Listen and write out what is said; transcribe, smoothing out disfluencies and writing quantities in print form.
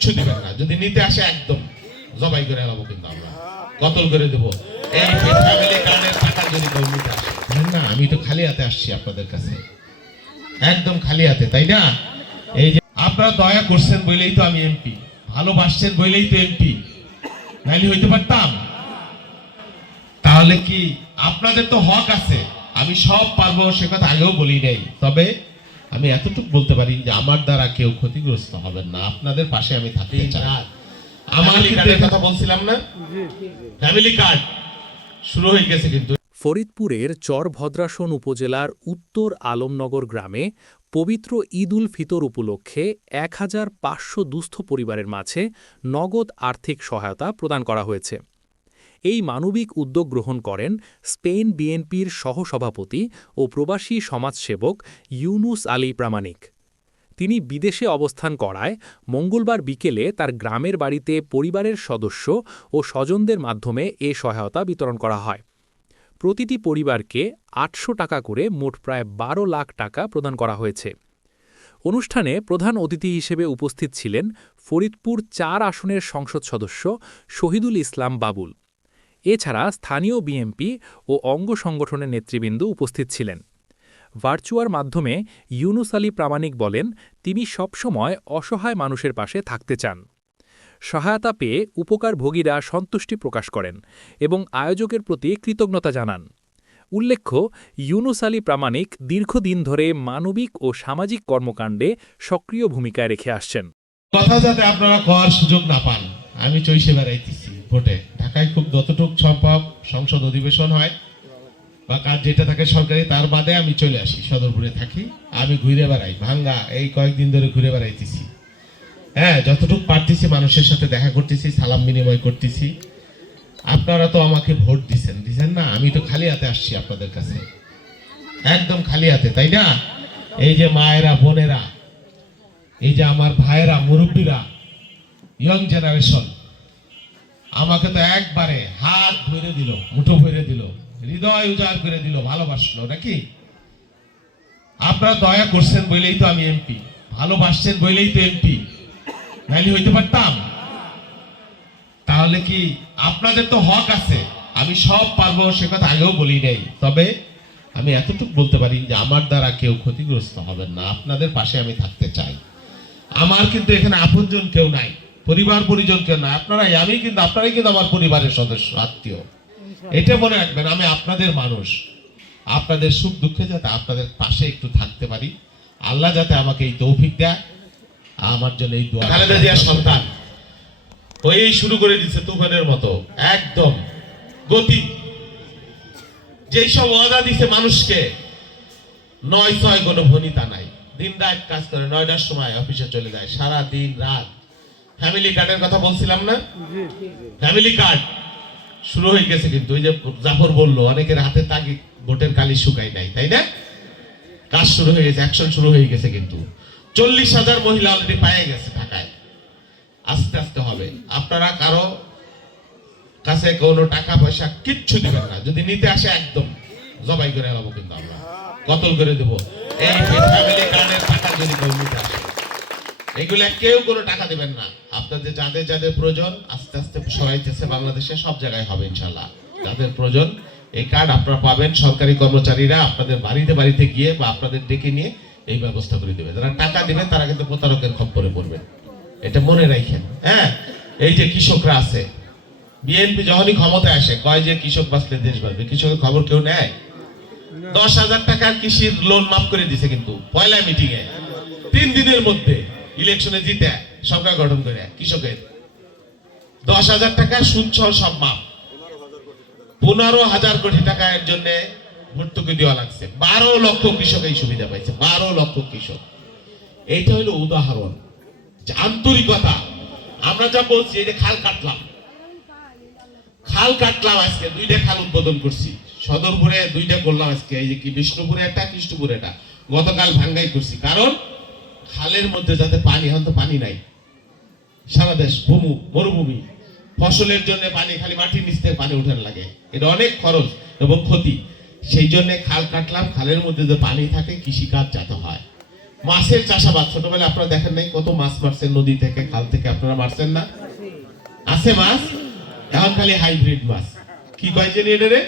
কিছু দিবেন না, যদি নিতে আসে একদম জবাই করে এলাবো, কিন্তু আমরা কতল করে দেবো। এই ফ্যামিলি কার্ডের টাকা যদি কেউ নিতে আসে, না আমি তো খালি হাতে আসছি আপনাদের কাছে, একদম খালি হাতে, তাই না? এই যে আপনারা দয়া করছেন বলেই তো আমি এমপি, ভালোবাসছেন বলেই তো এমপি, নাইলে হইতে পারতাম? তাহলে কি আপনাদের তো হক আছে, আমি সব পারবো সে কথা আগেও বলি নাই, তবে আমি এতটুকু বলতে পারি যে আমার দ্বারা কেউ ক্ষতিগ্রস্ত হবেন না, আপনাদের পাশে আমি থাকতে চাই। আমার কার্ডের কথা বলছিলাম না, ফ্যামিলি কার্ড শুরু হয়ে গেছে কিন্তু। ফরিদপুরের চরভদ্রাসন উপজেলার উত্তর আলমনগর গ্রামে পবিত্র ঈদ উল ফিতর উপলক্ষে ১৫০০ দুস্থ পরিবারের মাঝে নগদ আর্থিক সহায়তা প্রদান করা হয়েছে। এই মানবিক উদ্যোগ গ্রহণ করেন স্পেন বিএনপির সহসভাপতি ও প্রবাসী সমাজসেবক ইউনুস আলী প্রামাণিক। তিনি বিদেশে অবস্থান করায় মঙ্গলবার বিকেলে তার গ্রামের বাড়িতে পরিবারের সদস্য ও স্বজনদের মাধ্যমে এ সহায়তা বিতরণ করা হয়। প্রতিটি পরিবারকে ৮০০ টাকা করে মোট প্রায় ১২ লাখ টাকা প্রদান করা হয়েছে। অনুষ্ঠানে প্রধান অতিথি হিসেবে উপস্থিত ছিলেন ফরিদপুর ৪ আসনের সংসদ সদস্য শহীদুল ইসলাম বাবুল। এছাড়া স্থানীয় বিএনপি ও অঙ্গ সংগঠনের নেতৃবৃন্দ উপস্থিত ছিলেন। ভার্চুয়াল মাধ্যমে ইউনুস আলী প্রামাণিক বলেন, তিনি সবসময় অসহায় মানুষের পাশে থাকতে চান। সহায়তা পেয়ে উপকারভোগীরা সন্তুষ্টি প্রকাশ করেন এবং আয়োজকের প্রতি কৃতজ্ঞতা জানান। উল্লেখ্য, ইউনুস আলী প্রামাণিক দীর্ঘদিন ধরে মানবিক ও সামাজিক কর্মকাণ্ডে সক্রিয় ভূমিকায় রেখে আসছেন। কথা যাতে আপনারা করার সুযোগ না পান, আমি চৈশে বেড়াইতেছি ভোটে, ঢাকায় খুব যতটুক সম্ভব সংসদ অধিবেশন হয় বা কাজ যেটা থাকে সরকারি, তার বাদে আমি চলে আসি, সদরপুরে থাকি, আমি ঘুরে বেড়াই ভাঙ্গা, এই কয়েকদিন ধরে ঘুরে বেড়াইতেছি। হ্যাঁ, যতটুকু পারতেছি মানুষের সাথে দেখা করতেছি, সালাম বিনিময় করতেছি। আপনারা তো আমাকে ভোট দিছেন না, আমি তো খালি হাতে আসছি আপনাদের কাছে, একদম খালি হাতে, তাই না? এই যে মায়েরা, বোনেরা, এই যে আমার ভাইয়েরা, মুরব্বীরা, ইয়ং জেনারেশন আমাকে তো একবারে হাত ভরে দিল, মুঠো ভরে দিল, হৃদয় উজাড় করে দিল, ভালোবাসলো, নাকি? আপনারা দয়া করছেন বলেই তো আমি এমপি, ভালোবাসছেন বলেই তো এমপি, নাইলে হইতে পারতাম? তাহলে কি আপনাদের তো হক আছে, আমি সব পারবো সে কথা আগেও বলি নাই, তবে আমি এতটুকু বলতে পারি যে আমার দ্বারা কেউ ক্ষতিগ্রস্ত হবেন না, আপনাদের পাশে আমি থাকতে চাই। আমার কিন্তু এখানে আপনজন কেউ নাই, পরিবার পরিজন কেউ নাই, আপনারাই কিন্তু আমার পরিবারের সদস্য, আত্মীয়। এটা মনে রাখবেন, আমি আপনাদের মানুষ, আপনাদের সুখ দুঃখে যাতে আপনাদের পাশে একটু থাকতে পারি, আল্লাহ যাতে আমাকে এই তৌফিক দেয়। আমার জন্য এই দোয়া। খালেদা জিয়ার সন্তান হয়েই শুরু করে দিচ্ছে তুফানের মতো, একদম গতি, যেই সব ওয়াদা দিছে মানুষকে, ৯-৬ কোনো ভনিতা নাই, দিন রাত কাজ করে, ৯টার সময় অফিসে চলে যায়, সারা দিন রাত। ফ্যামিলি কার্ডের কথা বলছিলাম না, ফ্যামিলি কার্ড শুরু হয়ে গেছে কিন্তু, ওই যে জাফর বললো অনেকের হাতে তাগি ভোটের কালি শুকাই নাই, তাই না? কাজ শুরু হয়ে গেছে, অ্যাকশন শুরু হয়ে গেছে কিন্তু ৪০,০০০ মহিলা অলরেডি পেয়ে গেছে ঢাকায়। আস্তে আস্তে হবে। আপনারা কারো কাছে কোনো টাকা পয়সা কিচ্ছু দিবেন না, যদি নিতে আসে একদম জবাই করে এলাবো, কিন্তু আমরা কতল করে দেবো। এই ফ্যামিলি কার্ডের টাকা যদি কেউ নিতে আসে, এগুলা কেউ কোনো টাকা দিবেন না। আপনাদের যাদের যাদের প্রয়োজন আস্তে আস্তে সরাইতেছে, বাংলাদেশে সব জায়গায় হবে ইনশাল্লাহ। যাদের প্রয়োজন এই কার্ড আপনারা পাবেন, সরকারি কর্মচারীরা আপনাদের বাড়িতে বাড়িতে গিয়ে বা আপনাদের ডেকে নিয়ে এই ব্যবস্থা করে দিবে। যারা টাকা দিবেন তারা কিন্তু প্রতারকের খপ্পরে পড়বেন, এটা মনে রাখেন। হ্যাঁ, এই যে কৃষকরা আছে, বিএনপি যখনই ক্ষমতায় আসে কয় যে কৃষক বাঁচলে দেশ বাঁচবে, কৃষকের খবর কেউ নেয়? ১০,০০০ টাকার কৃষির লোন মাফ করে দিছে কিন্তু পয়লা মিটিং এ, ৩ দিনের মধ্যে ইলেকশনে জিতে সরকার গঠন করে কৃষকের ১০,০০০ টাকা সুদ সহ সব মাফ। ১৫,০০০ কোটি টাকার জন্য ভর্তুকি দেওয়া লাগছে, ১২ লক্ষ কৃষক এই সুবিধা পাইছে, ১২ লক্ষ কৃষক। এইটা হলো উদাহরণ আন্তরিকতা। আমরা যা বলছি, এই যে খাল কাটলাম আজকে 2টা খাল উদ্বোধন করছি, সদরপুরে 2টা করলাম আজকে, এই যে কি বিষ্ণুপুরে একটা, কৃষ্ণপুরে একটা, গতকাল ভাঙ্গাই করছি। কারণ খালের মধ্যে যাতে পানি, এখন তো পানি নাই, সারা দেশ মরুভূমি, ফসলের জন্য পানি খালি মাটির নিচ থেকে পানি উঠান লাগে, এটা অনেক খরচ এবং ক্ষতি। সেই জন্য খাল কাটলাম, খালের মধ্যে যে পানি থাকে কৃষিকাজ যাতে হয়। মাছের চাষাবাদ ছোটবেলায় আপনারা দেখেন নাই কত মাছ মারছেন নদী থেকে খাল থেকে, আপনারা মারছেন না? আছে মাছ, এখন খালি হাইব্রিড মাছ। কি কয় জানি এটা রে?